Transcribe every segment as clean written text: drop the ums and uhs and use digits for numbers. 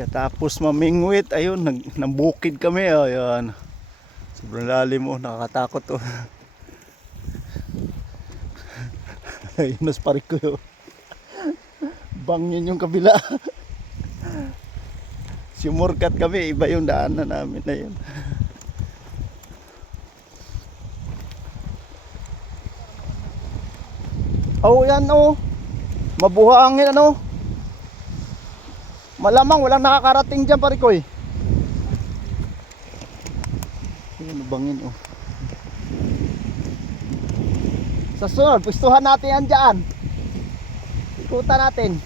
Katapos mamingwit, ayun, nambukid kami. Ayan. Sobrang lalim, oh, nakakatakot, oh. Ayun, nasparik ko yun. Bangin yung kabila. Sumurkat kami, iba yung daanan namin na yun. Oh, yan, oh. Mabuhangin, ano. Malamang walang nakakarating dyan, parikoy. Ayun, bangin, oh. Sa sunod, pustuhan natin yan dyan. Ikutan natin.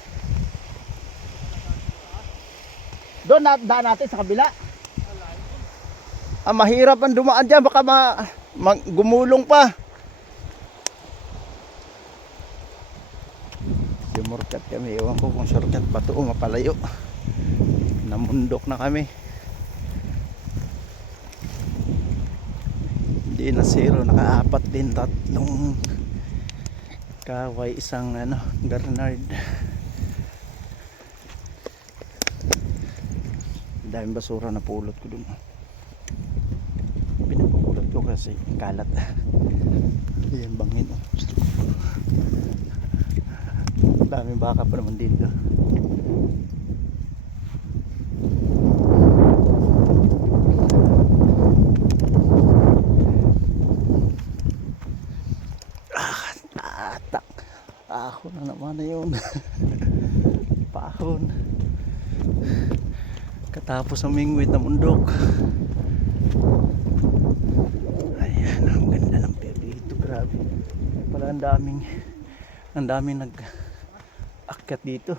Doon daan natin sa kabila. Mahirap ang dumaan dyan. Baka gumulong pa. Sumurkat kami. Ewan ko kung shortcut ba ito o mapalayo. Namundok na kami. Hindi na zero. Nakaapat din. Tatlong kaway, isang Bernard. Daming basura na pulot ko dun. Pinapulot ko kasi kalat. Ayan, bangin, oh. Daming baka pa naman dito. Pahon na naman na yun. Pahon. Katapos ang mingwit na mundok. Ayan, ang ganda ng view dito. Grabe. Pala ang daming nag-akyat dito.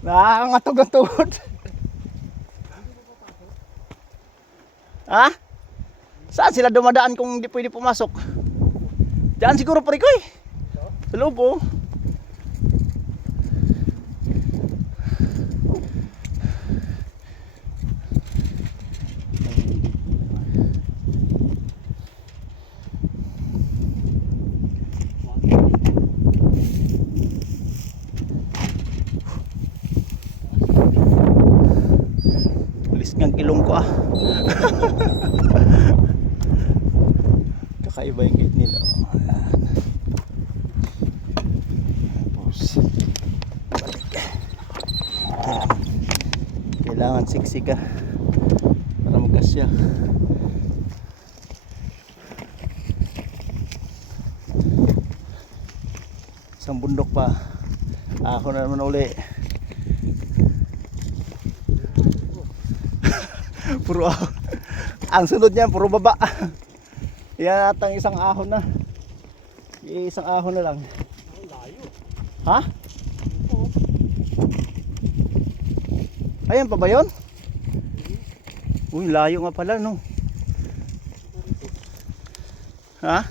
Nakakangatog ang tuhod. Ha? Saan sila dumadaan kung hindi pwede pumasok? Diyan siguro, parikoy. Sa loob, oh. Alis ngang kilong ko, ah. Kakaiba yung gate nila, oh. Kailangan siksika para magkasya. Isang bundok pa. Ako na naman uli. Puro ang sunod niyan puro baba. Yan atang isang ahon na. Isang ahon na lang. Ha? Ayan pa ba yun? Uy, layo nga pala, no? Ha?